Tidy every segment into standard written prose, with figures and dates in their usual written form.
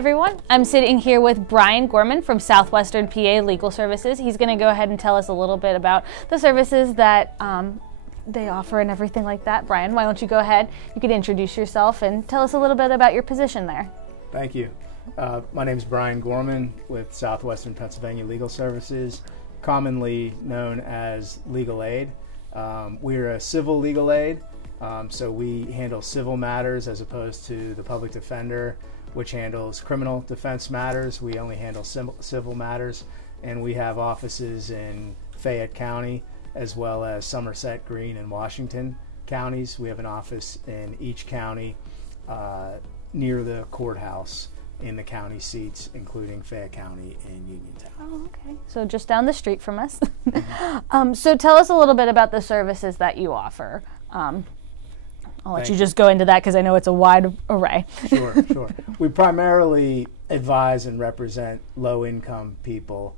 everyone. I'm sitting here with Brian Gorman from Southwestern PA Legal Services. He's going to go ahead and tell us a little bit about the services that they offer and everything like that. Brian, why don't you go ahead? You could introduce yourself and tell us a little bit about your position there. Thank you. My name is Brian Gorman with Southwestern Pennsylvania Legal Services, commonly known as LegalAid. We're a civil legal aid, so we handle civil matters as opposed to the public defender, which handles criminal defense matters. We only handle civil matters, and we have offices in Fayette County as well as Somerset, Greene, and Washington counties. We have an office in each county near the courthouse in the county seats, including Fayette County and Uniontown. Oh, okay. So just down the street from us. So tell us a little bit about the services that you offer. I'll let you just go into that because I know it's a wide array. Sure. We primarily advise and represent low-income people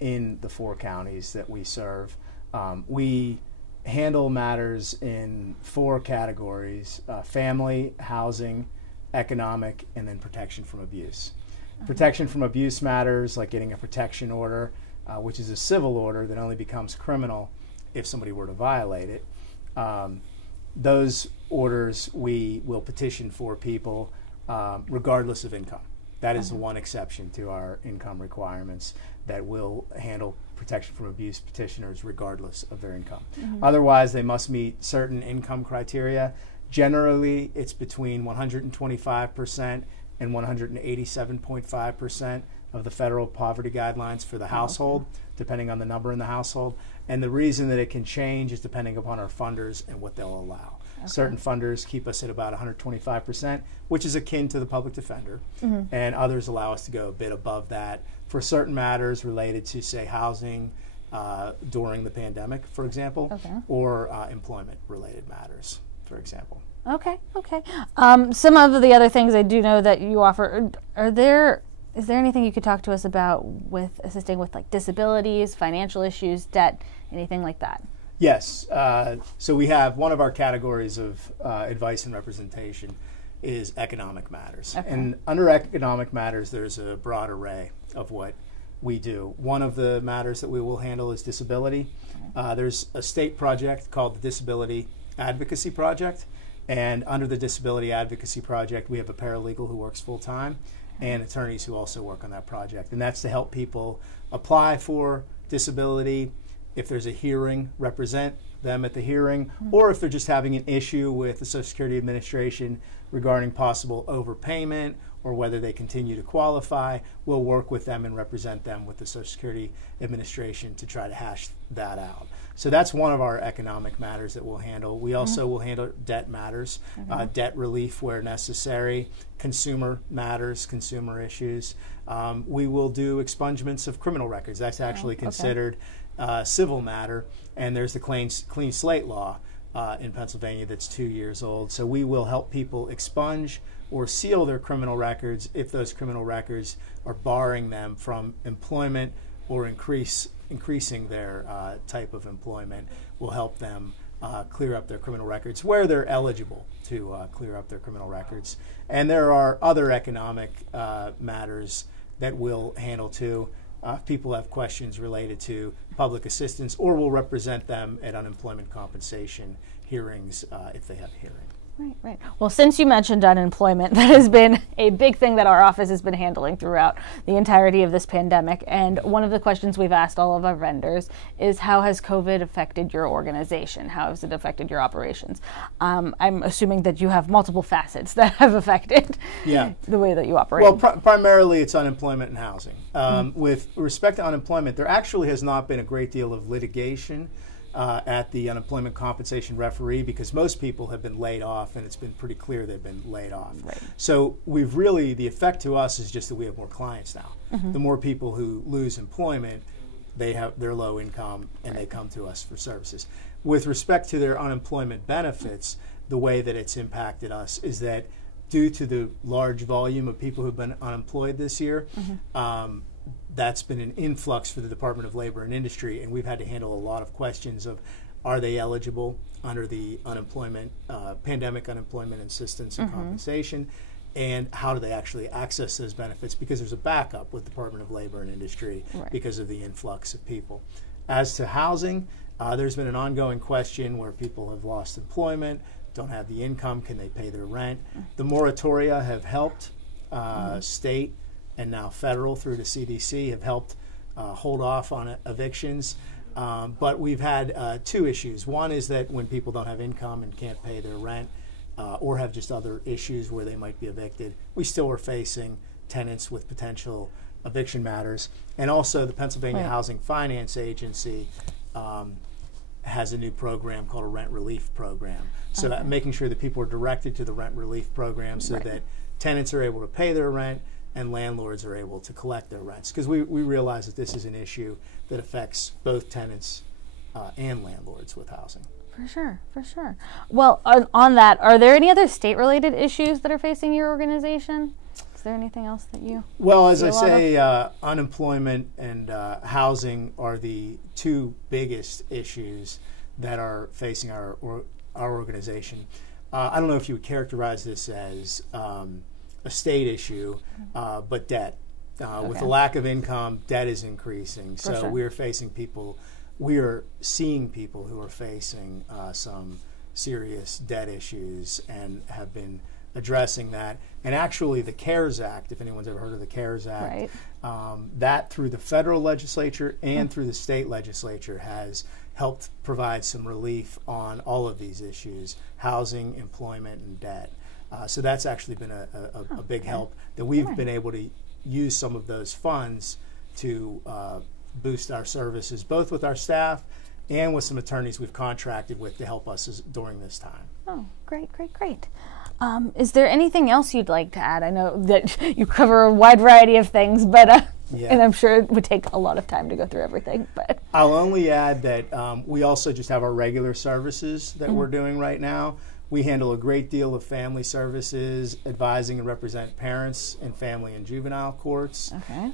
in the 4 counties that we serve. We handle matters in 4 categories: family, housing, economic, and then protection from abuse. Protection from abuse matters like getting a protection order, which is a civil order that only becomes criminal if somebody were to violate it. Those orders we will petition for people regardless of income. That is the one exception to our income requirements, that will handle protection from abuse petitioners regardless of their income. Otherwise, they must meet certain income criteria. Generally, it's between 125% and 187.5% of the federal poverty guidelines for the household, depending on the number in the household. And the reason that it can change is depending upon our funders and what they'll allow. Certain funders keep us at about 125%, which is akin to the public defender, and others allow us to go a bit above that for certain matters related to, say, housing during the pandemic, for example, or employment-related matters, for example. Okay. Some of the other things I do know that you offer, is there anything you could talk to us about with assisting with like disabilities, financial issues, debt, anything like that? Yes. So we have one of our categories of advice and representation is economic matters. And under economic matters, there's a broad array of what we do. One of the matters that we will handle is disability. There's a state project called the Disability Advocacy Project. And under the Disability Advocacy Project, we have a paralegal who works full-time and attorneys who also work on that project. And that's to help people apply for disability. If there's a hearing, represent them at the hearing, or if they're just having an issue with the Social Security Administration regarding possible overpayment or whether they continue to qualify, we'll work with them and represent them with the Social Security Administration to try to hash that out. So that's one of our economic matters that we'll handle. We also will handle debt matters, debt relief where necessary, consumer matters, consumer issues. We will do expungements of criminal records. That's actually considered civil matter, and there's the clean slate law in Pennsylvania that's 2 years old. So we will help people expunge or seal their criminal records if those criminal records are barring them from employment or increasing their type of employment. Will help them clear up their criminal records where they're eligible to clear up their criminal records. And there are other economic matters that we'll handle too. If people have questions related to public assistance, or we'll represent them at unemployment compensation hearings if they have a hearing. Right. Well, since you mentioned unemployment, that has been a big thing that our office has been handling throughout the entirety of this pandemic. And one of the questions we've asked all of our vendors is, how has COVID affected your organization? How has it affected your operations? I'm assuming that you have multiple facets that have affected the way that you operate. Well, primarily it's unemployment and housing. With respect to unemployment, there actually has not been a great deal of litigation at the unemployment compensation referee, because most people have been laid off, and it's been pretty clear they've been laid off. So we've really, the effect to us is just that we have more clients now. The more people who lose employment, they're low income, and they come to us for services. With respect to their unemployment benefits, the way that it's impacted us is that due to the large volume of people who've been unemployed this year, that's been an influx for the Department of Labor and Industry, and we've had to handle a lot of questions of, are they eligible under the unemployment, pandemic unemployment assistance and compensation? and how do they actually access those benefits, because there's a backup with the Department of Labor and Industry because of the influx of people. As to housing, there's been an ongoing question where people have lost employment, don't have the income, can they pay their rent? The moratoria have helped. State and now federal through the CDC have helped hold off on evictions. But we've had two issues. One is that when people don't have income and can't pay their rent, or have just other issues where they might be evicted, we still are facing tenants with potential eviction matters. And also the Pennsylvania Housing Finance Agency has a new program called a rent relief program. So that making sure that people are directed to the rent relief program so that tenants are able to pay their rent and landlords are able to collect their rents. Because we realize that this is an issue that affects both tenants and landlords with housing. For sure, for sure. Well, on that, are there any other state-related issues that are facing your organization? Is there anything else that you Well, as I say, unemployment and housing are the two biggest issues that are facing our organization. I don't know if you would characterize this as a state issue, but debt. With the lack of income, debt is increasing. So we are facing people, we are seeing people who are facing some serious debt issues and have been addressing that. And actually the CARES Act, if anyone's ever heard of the CARES Act, that through the federal legislature and through the state legislature has helped provide some relief on all of these issues: housing, employment, and debt. So that's actually been a big help, that we've been able to use some of those funds to boost our services, both with our staff and with some attorneys we've contracted with to help us during this time. Oh, great, great, great. Is there anything else you'd like to add? I know that you cover a wide variety of things, but and I'm sure it would take a lot of time to go through everything. But I'll only add that we also just have our regular services that we're doing right now. We handle a great deal of family services, advising and represent parents in family and juvenile courts.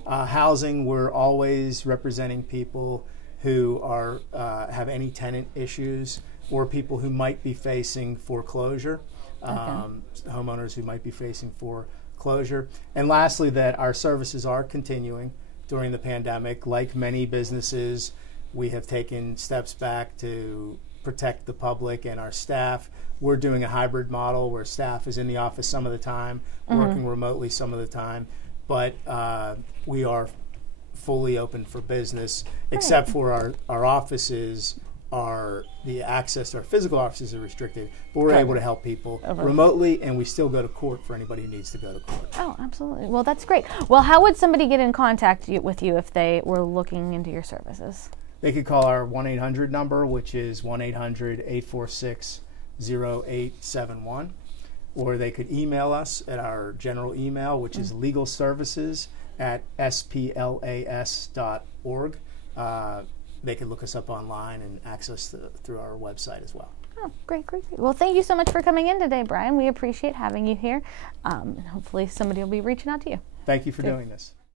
Housing, we're always representing people who are have any tenant issues or people who might be facing foreclosure. Homeowners who might be facing foreclosure. And lastly, that our services are continuing during the pandemic. Like many businesses, we have taken steps back to protect the public and our staff. We're doing a hybrid model where staff is in the office some of the time, working remotely some of the time, but we are fully open for business, except for our offices. The access to our physical offices are restricted, but we're able to help people remotely, and we still go to court for anybody who needs to go to court. Oh, absolutely. Well, that's great. Well, how would somebody get in contact with you if they were looking into your services? They could call our 1-800 number, which is 1-800-846-0871, or they could email us at our general email, which is legalservices@splas.org. They can look us up online and access through our website as well. Oh, great, great, great. Well, thank you so much for coming in today, Brian. We appreciate having you here. And hopefully somebody will be reaching out to you. Thank you for doing this.